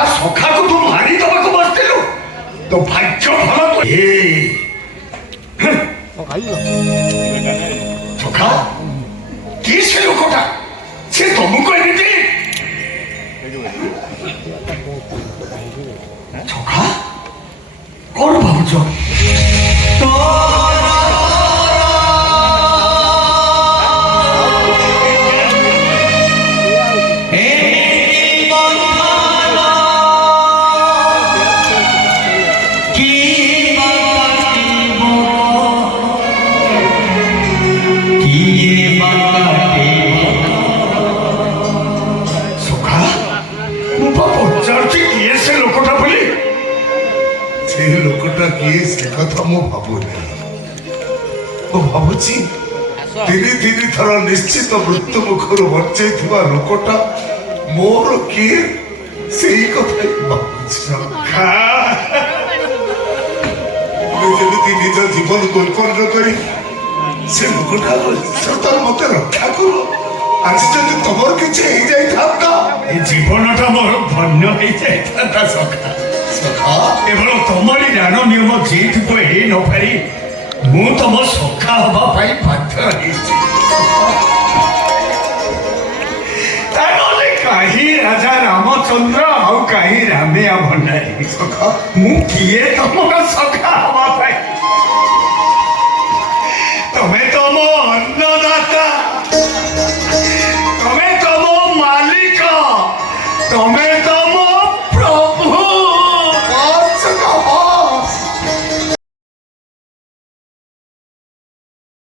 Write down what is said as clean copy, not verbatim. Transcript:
ତା ସଖାକୁ ତୁ ମାରିଦବାକୁ ବସିଥିଲୁ। ତୋ ଭାଗ୍ୟ ଭଲ। ସଖା କି ସେ ଲୋକଟା? ସେ ତମକୁ ଏମିତି ସଖା କଣ ଭାବୁଛ? ଲୋକଟା କିଏ ସେ କଥା ମୁଁ ଭାବୁନି। ମୁଁ ଭାବୁଛି ତିନି ଥର ନିଶ୍ଚିତ ମୃତ୍ୟୁ ମୁଖରୁ ବଞ୍ଚେଇଥିବା ଲୋକଟା ମୋର କିଏ ସେଇ କଥା ଭାବୁଛି। ଯେମିତି ନିଜ ଜୀବନକୁ ଉତ୍ପନ୍ନ କରି ସେ ଲୋକଟା ସତରେ ମତେ ରକ୍ଷା କର। ଆଜି ଯଦି ତମର କିଛି ହେଇଯାଇଥାନ୍ତା ଏ ଜୀବନଟା ମୋର ଧନ୍ୟ ହେଇଯାଇଥାନ୍ତା ସଖା। କେବଳ ତମରି ଜ୍ଞାନ ନିୟମ ଯେହେତୁ ହେଇ ନ ପାରି ମୁଁ ତମ ସଖା ହବା ପାଇଁ ବାଧ୍ୟ ହେଇଛି। ତାହେଲେ କାହିଁ ରାଜା ରାମଚନ୍ଦ୍ର ଆଉ କାହିଁ ରାମିଆ ଭଣ୍ଡାରୀ? ସଖା ମୁଁ କିଏ ତମର ସଖା ହବା ପାଇଁ? ତମେ ତମ ଅନ୍ନଦାତା, ତମେ ତମ ମାଲିକ, ତମେ